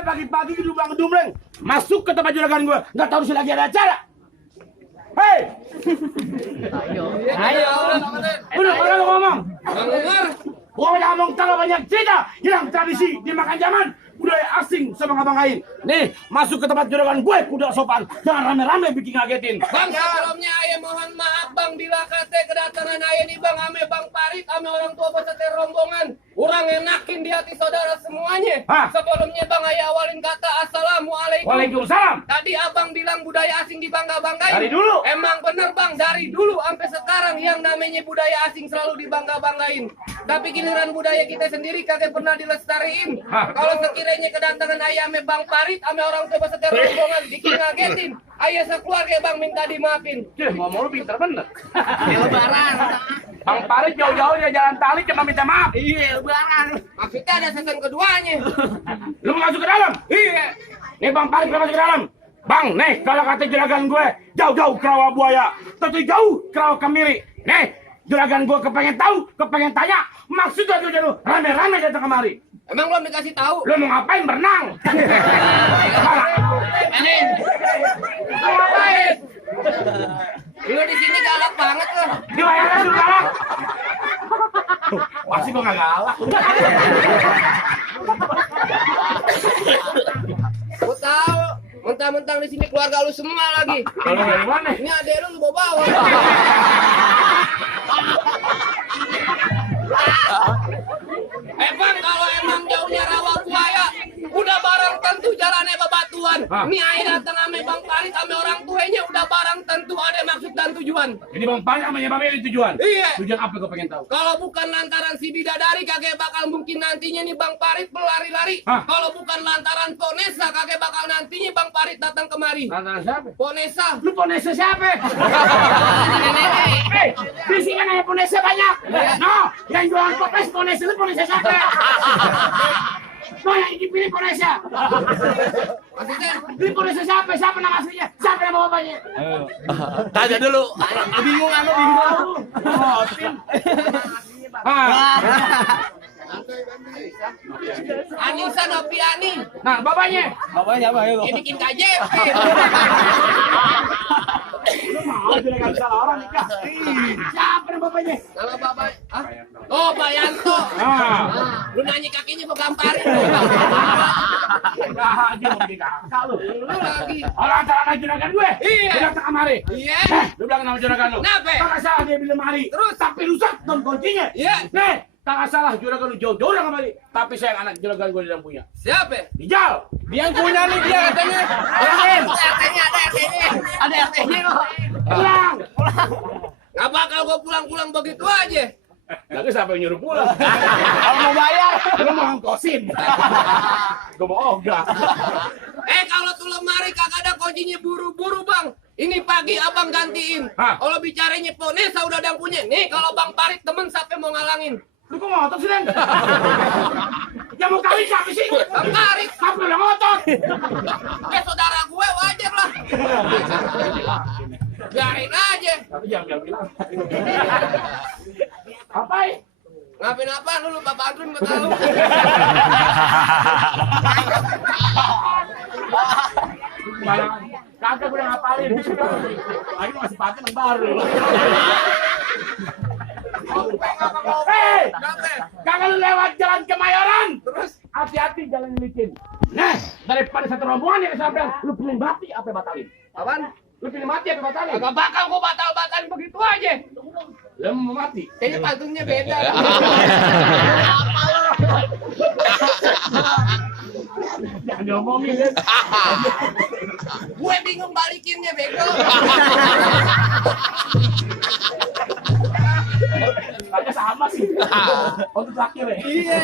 sampai pagi-pagi gedumlang-gedumleng masuk ke tempat juragan gue, nggak tahu sih lagi ada acara. Hei, Ayo. udah orang ngomong. Bang Umar, Gua ngomong terlalu banyak cerita, hilang tradisi dimakan zaman, budaya asing sama abang lain. Nih, masuk ke tempat juragan gue, kuda sopan, jangan rame-rame bikin ngagetin. Bang sebelumnya ayah mohon maaf Bang bila kata kedatangan ayah nih Bang ame Bang Parit ame orang tua peserta rombongan. Kurang enakin di hati saudara semuanya. Hah? Sebelumnya Bang ayah awalin kata assalamualaikum. Waalaikumsalam. Tadi abang bilang budaya asing dibangga-banggain. Dari dulu. Emang bener Bang, dari dulu sampai sekarang yang namanya budaya asing selalu dibangga-banggain. Tapi giliran budaya kita sendiri kagak pernah dilestariin. Hah? Kalau sekiranya kedatangan ayah ame Bang Parit ame orang tua peserta rombongan bikin ngagetin. Ayah sekeluarga Bang minta dimaafin. Ngomong lu pinter bener. Lebaran. Bang Parit jauh-jauh dia jalan tali cuma minta maaf. Iya, lebaran. Maksudnya ada season keduanya. Lu mau masuk ke dalam? Iya. Nih Bang Parit masuk ke dalam. Bang, nih kalau kata juragan gue, jauh-jauh ke rawa buaya, tentu jauh ke rawa kemiri. Nih, juragan gue kepengen tahu, kepengen tanya, maksudnya lu rame-rame datang kemari. Emang belum dikasih tahu? Lu mau ngapain berenang? Ini. Mau ngapain? Lu di sini galak banget loh. Di layarnya lu galak. Pasti gua nggak galak. Gua tahu. Mentang-mentang di sini keluarga lu semua lagi. Kalau dari mana? Ini adek lu bawa. Bang, kalau emang jauhnya rawa buaya, udah barang tentu jalannya bebatuan. Hah? Ini ayah datang ame Bang Parit ame orang tuanya udah barang tentu ada maksud dan tujuan. Jadi Bang Parit sama Mbak Meli tujuan. Iya. Tujuan apa gua pengen tahu? Kalau bukan lantaran si bidadari kagak bakal mungkin nantinya nih Bang Parit berlari-lari. Hah? Kalau bukan lantaran Ponesa kagak bakal nantinya Bang Parit datang kemari. Lantaran siapa? Ponesa. Lu Ponesa siapa? Hei, di sini kan ada Ponesa banyak. No, yang jualan toples Ponesa, lu Ponesa siapa? No, yang dipilih Ponesa. Maksudnya Ini Ponesa siapa? Siapa nama aslinya? Siapa nama bapaknya? Tanya dulu. Bingung, aku bingung. Oh, tim. Anissa Noviani. Nah, bapaknya. Bapaknya apa ya? Ini bikin KJP. Lu mau juragan salah orang nikah? Siapa nama bapaknya? Kalau bapak, ah? Oh Pak Yanto. Ah. Lu nanya kakinya gua gamparin. Enggak aja mau bikin kakak lu. Lu lagi. Orang antara anak juragan gue. Iya. Dia datang kemari. Iya. Lu bilang nama juragan lu. Kenapa? Kakak salah dia bilang mari. Terus? Tapi rusak don kuncinya. Iya. Nih, kakak salah juragan lu jauh-jauh udah kemari. Tapi sayang anak juragan gue dia yang punya. Siapa? Dijal. Dia yang punya nih dia katanya. Pulang. Ada RT-nya kok. Pulang. Nggak bakal gua pulang-pulang begitu aja. Lagi siapa yang nyuruh pulang? Kalau mau bayar. Lu mau ngkosin. Gue mau ogah. Kalau tuh lemari kagak ada kuncinya buru-buru Bang. Ini pagi abang gantiin. Hah? Kalau bicaranya Ponesa udah ada yang punya. Nih kalau Bang Parit temen sampai mau ngalangin. Lu kok ngotot sih, Den? Yang mau kawin siapa sih? Bang Parit. Apa udah ngotot? Saudara gue wajar lah. Biarin aja. Tapi jangan bilang. Apa ya? Ngapain apa lu Bapak Andrun nggak tahu. Barangan. Kagak gue udah ngapalin. Lagi masih pakai yang baru. Hei! Kagak lu lewat jalan Kemayoran. Terus Hati-hati jalan licin. Nah, daripada satu rombongan yang sampai lu pilih mati apa batalin? apaan? Lu pilih mati apa batalin? Agak bakal gua batal-batalin begitu aja. Lu mau mati? Kayaknya pantunnya beda. Jangan diomongin, Den. Gue bingung balikinnya bego. Kayaknya sama sih. Untuk terakhir ya. Iya.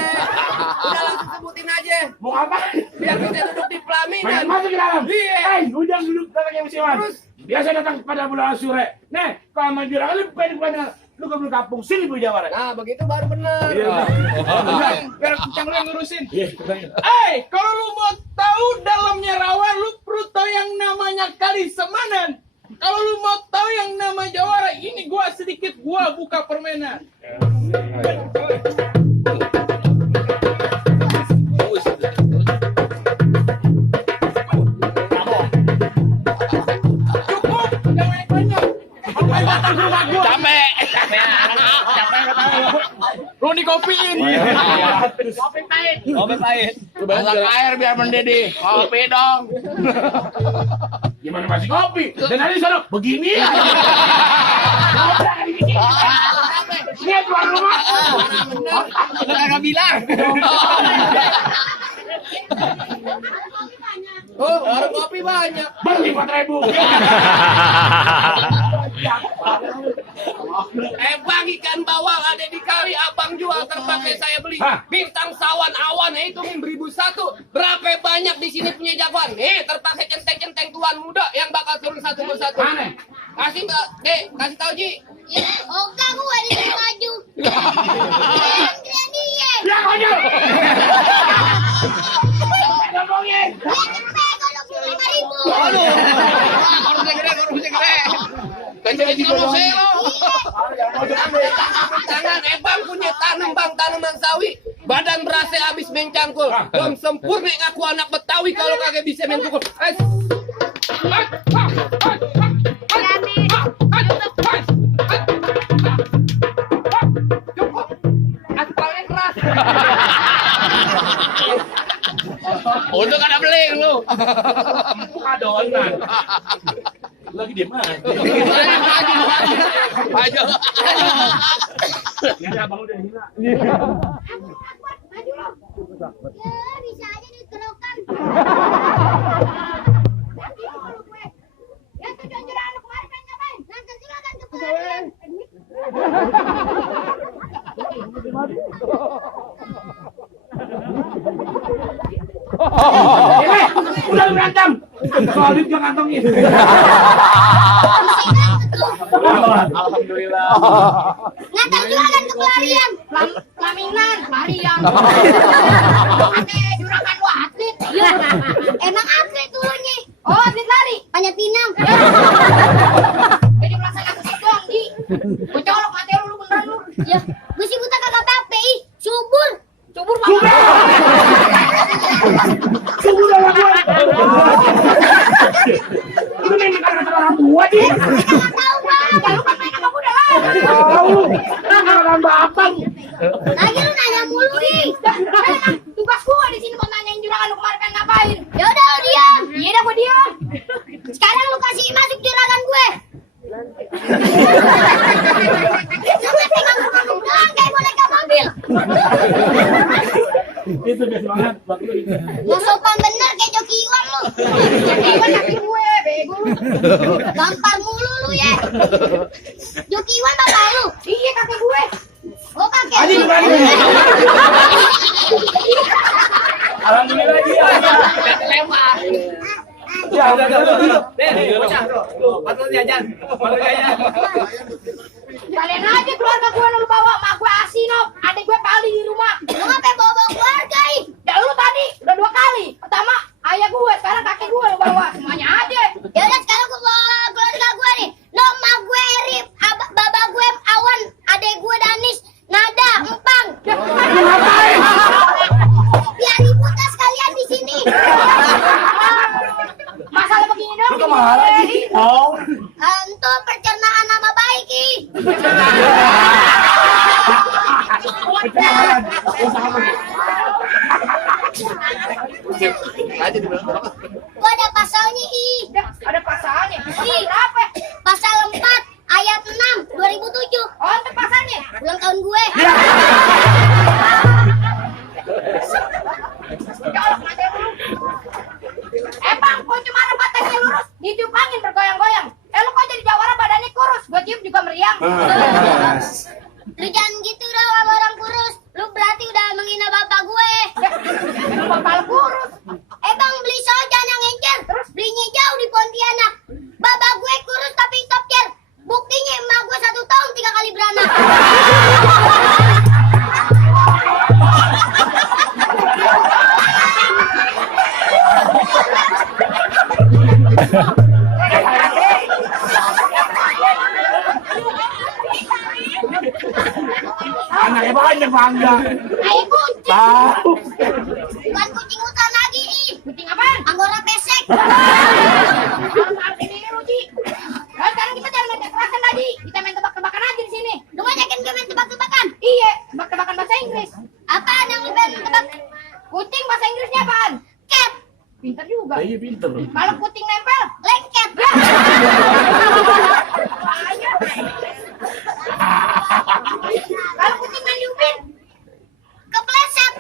Udah langsung sebutin aja. Mau apa? Biar kita duduk di Pengen pelaminan. masuk ke dalam? Iya. Hei, ujang duduk datang yang musiman. Terus? Biasa datang pada bulan Sure. Nih, kalau sama juragan lu pengen lu ke kampung sini Bu Jawa. Nah, begitu baru bener. Iya. Biar kencang lu yang ngurusin. Iya. Kalau lu mau tahu dalamnya rawa, lu perlu tahu yang namanya Kali Semanan. Kalau lu mau tahu yang nama Jawara, ini gua buka permainan. Lu dikopiin. Kopi pahit. Masak air biar mendidih. Kopi dong. Gimana masih kopi? Dan hari sana begini ya. Ini tuan rumah. Kagak bilang. Oh, warung kopi banyak. Beli 4.000. Bang, ikan bawal ada di kali, abang jual terpakai saya beli. Hah? Bintang sawan awan, hitungin 1.001. Berapa banyak di sini punya jagoan? Terpakai centeng-centeng tuan muda yang bakal turun satu persatu. Mana? Kasih mbak, kasih tahu Ji. Ya, oga gue di sini maju. Keren dia. Ya konyol. Ngomongin. Dia cepet kalau 25.000. Korupsi gede. Kalau saya tangan bang punya tanaman sawi, badan berasa habis mencangkul. Belum sempurna ngaku anak Betawi kalau kagak bisa main pukul. Cukup. Aspalnya keras. Untuk ada beling lu. Adonan. Lagi diem aja. Ayo. Ini abang udah gila. Maju lo. Ya, bisa aja dikerokan. Ya, tujuan juragan lu kemarin pengen ngapain? Nonton juragan ke pelarian. Ini udah berantem. Soal duit gua kantongin. Alhamdulillah. Nonton juragan ke pelarian. Laminan, pelarian. Pakai juragan lu atlet. Iya. Emang atlet dulunya. Oh, atlet lari. Panjat pinang. Jadi melaksanakan kesel doang, Ji. Gue colok mati lu beneran lu. Ya, gue sih buta kagak apa-apa, ih. Subur. Subur banget. Subur sama gua. Lu main kata orang tua, Ji. Kagak tahu, Bang. Ya, lu kan main sama gue udah lama. Tahu. Orang bapak. Lagi lu nanya mulu, ih. Emang tugas gue di sini mau nanyain juragan lu kemarin pengen ngapain. Ya udah, lu diam. Iya dah, gue diam. Sekarang lu kasih masuk juragan gue. Lu kan pegang ngomong doang kayak boneka mobil. Itu biasa banget buat lu. Lu sopan bener kayak Joki Iwan lu. Joki Iwan kaki gue, bego lu. Gampar mulu lu ya. Joki Iwan bapak lu. Iya kakek gue. Oh kakek Aji, lu. berani. Alhamdulillah dia. Ya, udah. Patut jajan. Kalian aja keluarga gue lu bawa, mak gue Asino, adik gue Pali di rumah. Lu ngapain bawa keluarga ih? Ya lu tadi udah 2 kali. Pertama ayah gue, sekarang kakek gue lu bawa, semuanya aja. Ya udah sekarang gue bawa keluarga gue nih. Nama gue Rip, baba gue Awan, adik gue Danis, Nada, Empang. Ngapain? Biar ribut sekalian di sini. Masalah begini dong. Lu kemana sih? Oh. Untuk pencernaan nama baik ih. Pencernaan. Gua ada pasalnya ih. Ada pasalnya. Ih, berapa? Pasal 4 ayat 6 2007. Oh, itu pasalnya. Ulang tahun gue. Colok mati lu. Bang, kok cuma ada batangnya lurus, ditiup angin bergoyang-goyang. Lu kok jadi jawara badannya kurus, gue tiup juga meriang. Lu jangan gitu dong sama orang kurus. Lu berarti udah menghina bapak gue. Emang bapak lu kurus. Bang beli sojan yang encer. Terus belinya jauh di Pontianak. Bapak gue kurus tapi top tier. Buktinya emak gue 1 tahun 3 kali beranak. Anaknya banyak bangga. Ayo kucing. Tahu. Bukan kucing hutan lagi ih. Kucing apaan? Anggora pesek. Maaf ini Ruji. Sekarang kita jangan main kekerasan tadi. Kita main tebak-tebakan aja di sini. Lu ngajakin gue main tebak-tebakan. juga. Iya pinter. Kalau kucing nempel, lengket. Kalau kucing main Upin, kepleset.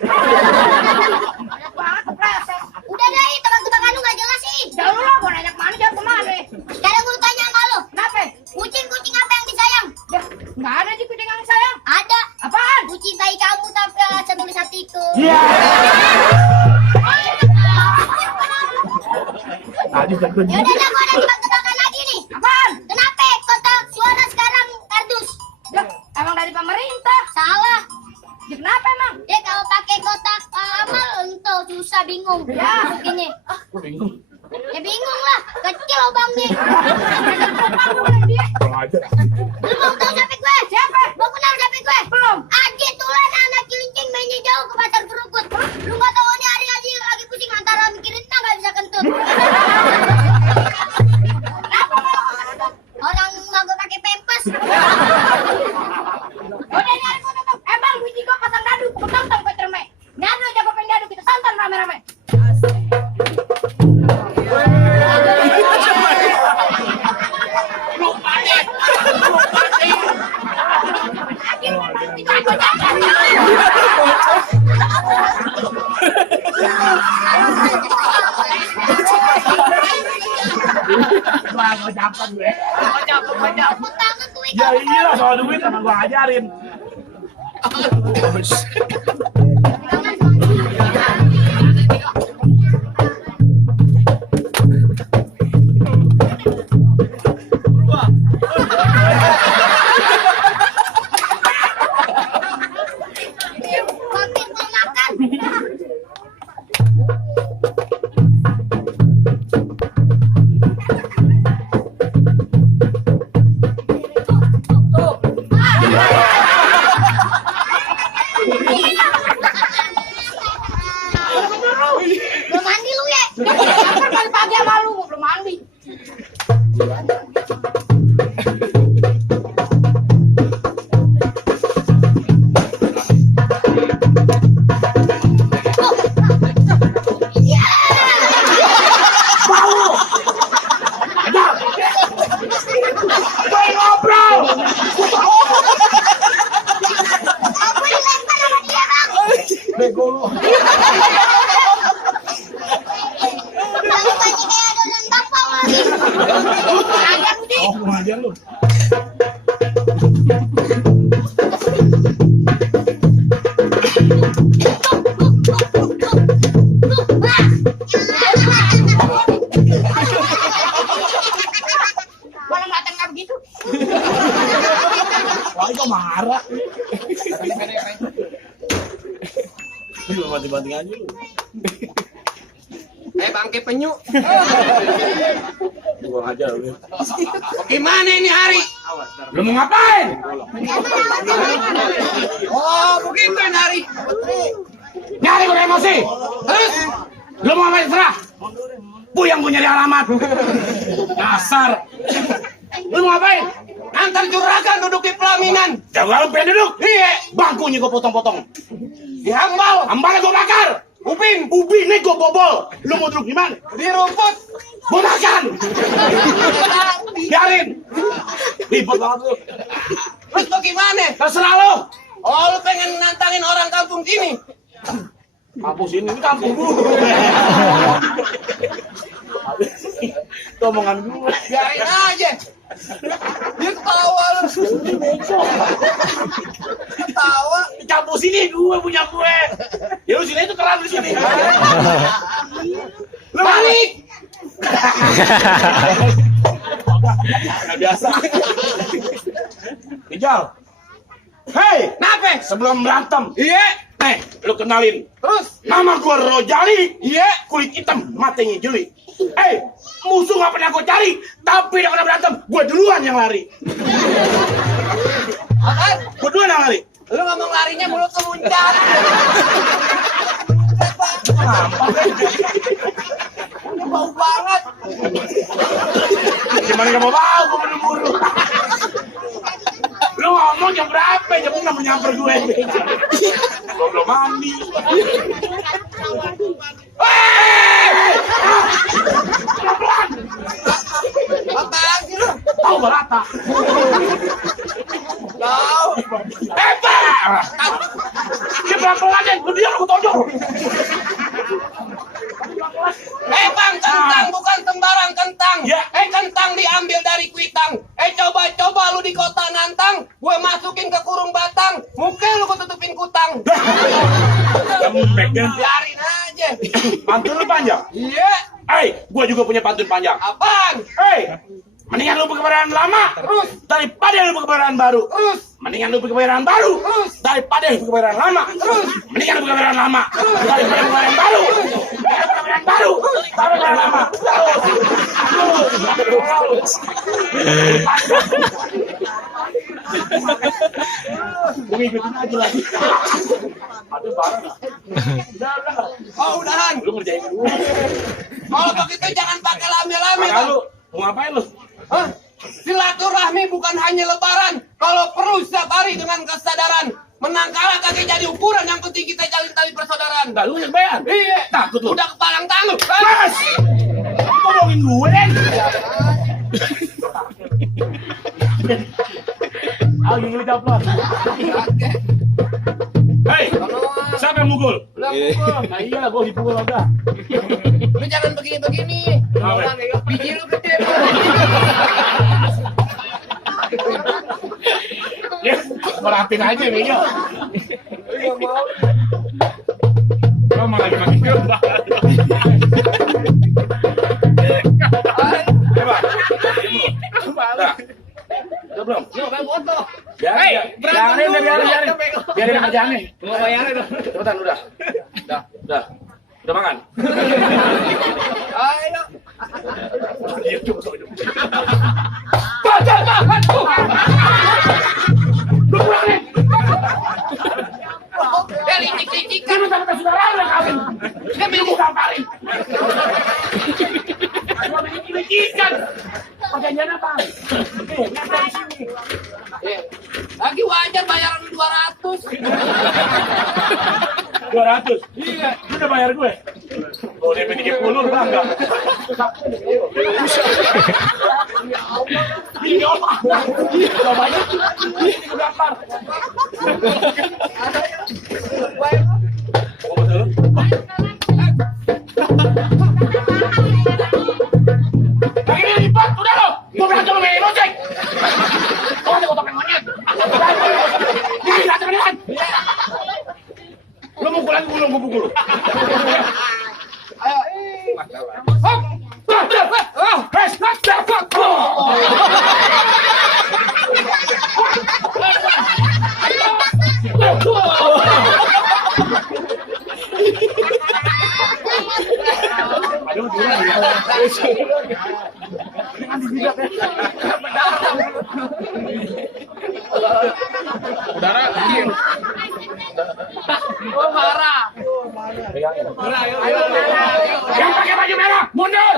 Banyak banget kepleset. Udah deh, tebak-tebakan lu gak jelas sih. Jauh lah, mau nanya kemana, jauh kemana. Sekarang gue tanya sama lu. Kenapa? Kucing apa yang disayang? Nggak ada sih kucing yang disayang. Ada. Apaan? Ku cintai kamu sampai setulis hatiku. Iya. Tadi takut. Ya udah, gue ada tebak-tebakan lagi nih. Apaan? Kenapa kotak suara sekarang kardus? Emang dari pemerintah? Salah. Ya, kenapa emang? Dia kalau pakai kotak amal untuk susah bingung. Ya, begini. Gue bingung. Ya bingung lah, kecil lubangnya. Kurang ajar. Lu mau tahu siapa gue? Siapa? Mau kenal siapa gue? Belum. Aji Tulan anak cilincing mainnya jauh ke pasar kerukut. Lu nggak tahu nih hari Aji lagi pusing antara mikirin tak nggak bisa kentut. Orang mau gue pakai pempes. Udah nyari foto tuh. Bang, biji gua pasang dadu. Gua tonton gue terme. Nyadu aja gua pengen dadu. Kita tonton rame-rame. Gue dapat gue. Tepuk tangan tuh Ya iyalah soal duit sama gue ajarin. Mampir mau makan. Belum mandi lu ya? Kan dari pagi sama lu gua belum mandi. Gue ngobrol. Aku dilempar sama dia bang. Bego. Lalu banyak kayak adonan tapau lagi. Ayam sih. Oh pengajian lu. Gua ngeliatin kayak begitu. Wah itu marah. Lu mati-mati aja lu. Bangke penyu. Gue ngajar lu. Gimana ini hari? Lu mau ngapain? Oh, begitu ini hari. Nyari gue emosi. Terus? Lu mau ngapain serah? Puyang gue nyari alamat. Dasar. Lu mau ngapain? Antar juragan duduk di pelaminan. Jago lu pengen duduk? Iya. Bangkunya gue potong-potong. Dihambal. Ambalnya gue bakar. Upin. Ubinnya gue bobol. Lu mau duduk di mana? Di rumput. Mau makan. Biarin. Ribet banget lu. Terus bagaimana? Terserah lu. Oh, lu pengen nantangin orang kampung sini? Kampung sini, ini kampung gue. Itu omongan gue. Biarin aja. Dia ketawa lu. Ketawa. Kampung sini gue punya gue. Ya lu sini itu keran di sini. Lu balik. Nggak biasa. Rijal. Hei, Kenapa? sebelum berantem, Iya. lu kenalin. Terus? Nama gua Rojali. Iya. Kulit hitam, matanya jeli. Musuh gak pernah gua cari, tapi udah pernah berantem, gua duluan yang lari. Apaan? Gua duluan yang lari. Lu ngomong larinya mulut kemuncak. Ini bau banget. Gimana gak mau bau, gua buru-buru. Lu ngomong jam berapa? Jam 6 nyamper gue. Gua belum mandi. Apaan sih lu? Tahu barata. Tahu. Pak! Dia pelan-pelan aja, lu diam aku tonjok. Bang, kentang bukan sembarang kentang. Ya. Kentang diambil dari kuitang. Coba lu di kota nantang, gue masukin ke kurung batang, mungkin lu gue tutupin kutang. Lembek kan? Biarin aja. Pantun lu panjang. Iya. Gua juga punya pantun panjang. Apaan? Mendingan lu berkebaran lama Terus. daripada lu berkebaran baru. Terus. Mendingan lu berkebaran baru Terus. daripada lu berkebaran lama. Terus. Mendingan lu berkebaran lama daripada berkebaran baru. Berkebaran baru daripada berkebaran lama. Ngikutin aja lagi. Aduh, parah nggak? Oh, udahan. Lu ngerjain gue. Kalau begitu jangan pakai lame-lame. Makanya lu mau ngapain lu? Hah? Silaturahmi bukan hanya lebaran. Kalau perlu setiap hari dengan kesadaran. Menang kalah kagak jadi ukuran. Yang penting kita jalin tali persaudaraan. Enggak, lu nyebayan. Iya. Takut lu. Udah kepalang tangan. Mas! Ngomongin gue, Den. Ayo jawab lo. Hei, siapa yang mukul? Udah pukul. Nah iya, gue dipukul udah. Lu jangan begini-begini. Kenapa? Biji lu gede. Ya, merhatiin aja Bego. Lo malah makin gerah. Udah belum? Yuk, main foto. Biarin kerjaan nih. Mau bayarin dong. Cepetan udah. Udah makan. Ayo. Iya, coba. Baca makan tuh. Lu pulang nih. Ya licik-licik. Kan lu sama saudara lu kawin. Dia bingung gamparin. Gua licik-licikan. Perjanjian apa? Nyata di sini. Lagi wajar bayaran 200. 200. Iya. Lu udah bayar gue. Oh, DP 30 lu bangga. Ini apa? Udah banyak. Ini gampar. Oh, betul. Lagi lipat, udah lo. Gua bilang coba main ojek. Oh, ada kotak monyet. Ini enggak temenan. Lu mukul lagi, gua pukul. Ayo. Hop. Oh, marah. Yang pakai baju merah, mundur.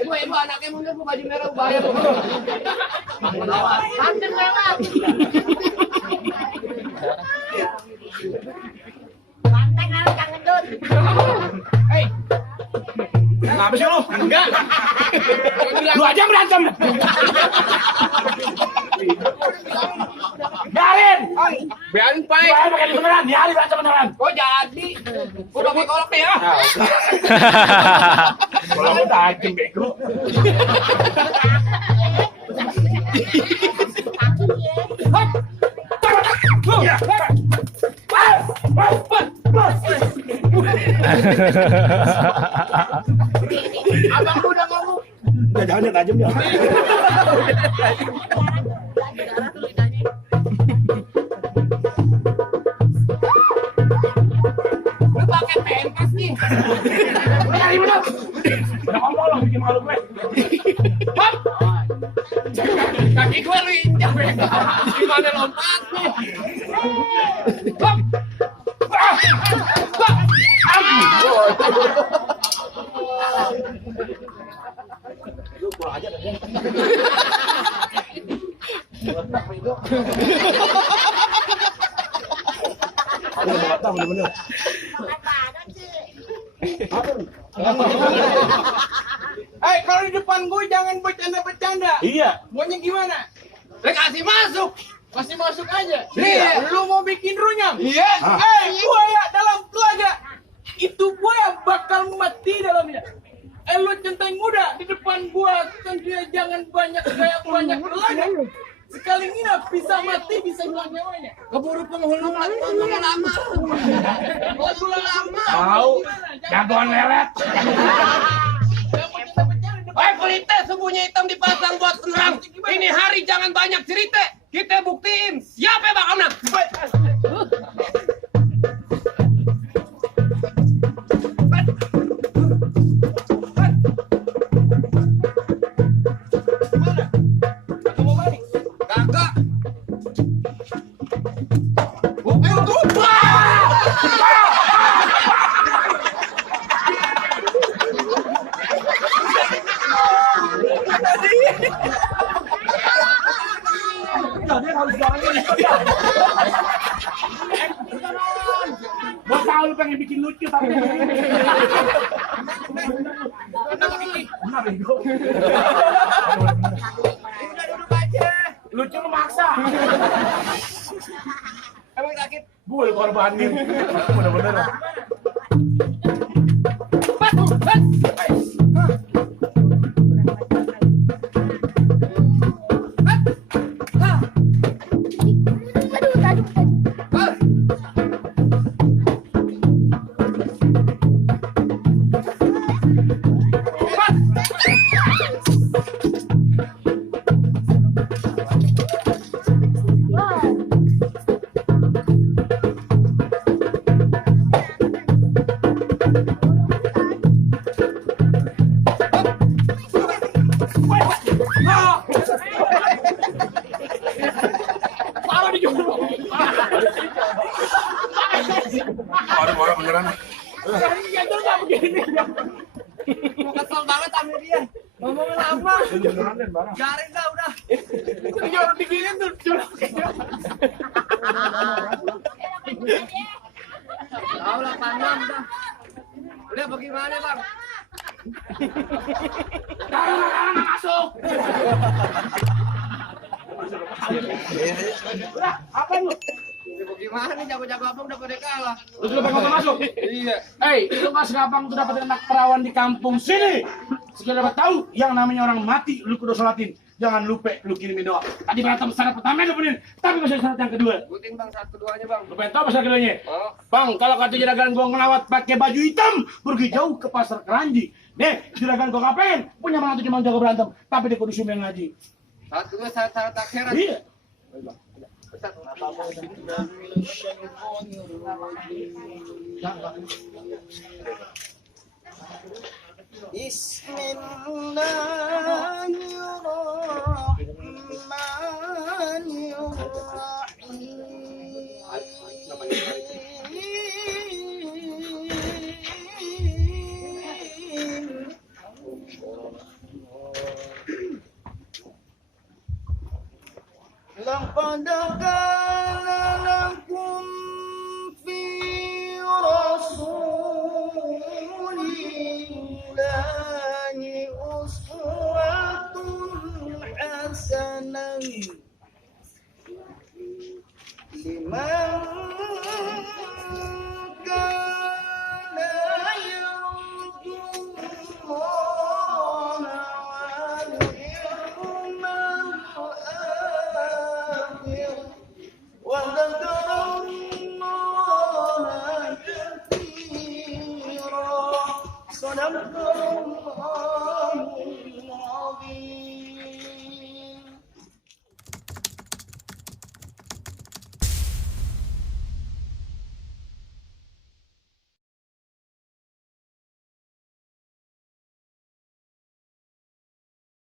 Ibu anaknya mundur bu baju merah bayar. Pantun merah. Banteng harus kangen dut. Hei, Kenapa sih lu? enggak. Lu aja berantem. Biarin. Biarin Pak. Biarin pakai di beneran, di hari berantem beneran. Oh jadi. Udah pakai kolok nih ya. Kalau lu tajam bego. Abang lu udah ngomong. Jangan tajam ya. Lu pakai pempas nih. Cari bener. Udah ngomong lo bikin malu gue. Hop. Kaki gue lu injak. Gimana lompatnya? Hop. Lu pulang aja dan mata bener-bener. Makan badan sih. Kalau di depan gue jangan bercanda-bercanda. Iya. Maunya gimana? Kasih masuk. Masih masuk aja. Iya. Lu mau bikin runyam? Iya. Buaya dalam telaga. Itu buaya bakal mati dalamnya. Lu centeng muda di depan gua kan dia jangan banyak gaya banyak telaga. Sekali nginap bisa mati bisa hilang nyawanya. Keburu penghulu lama. Penghulu lama. Tahu. Jagoan lelet. Hei pelite, sembunyi hitam dipasang buat penerang. Ini hari jangan banyak cerita. Kita buktiin siapa yang bakal menang. Kakak. Gua tahu lu pengen bikin lucu tapi lucu lu maksa. Emang sakit? Gue korbanin. Bener-bener. Aduh, beneran. Mau kesel banget sama dia. Ngomong lama. Garing dah udah. Jangan diginin tuh. Tahu lah pandang dah. Udah bagaimana bang? Sekarang masuk. Udah, apa lu? Bagaimana nih jago-jago abang udah pada kalah. Lu sudah pengen masuk? Iya. Hei, itu Mas Gampang tuh dapat anak perawan di kampung sini. Sekali dapat tahu yang namanya orang mati, lu kudu sholatin. Jangan lupa lu kirimin doa. Tadi berantem syarat pertama lu benerin, tapi masih syarat yang kedua. Butin bang syarat keduanya bang. Lu pengen tahu masalah keduanya? Oh. Bang, kalau kata juragan gua ngelawat pakai baju hitam, pergi jauh ke pasar Keranji. Deh, juragan gua ngapain? Punya mantu cuma jago berantem, tapi dia kudu sumbang ngaji. Syarat kedua syarat akhirat. Iya. لقد كان لكم في رسول الله أسوة حسنة لمن كان يرجو الله واليوم الآخر وذكر الله كثيرا صدق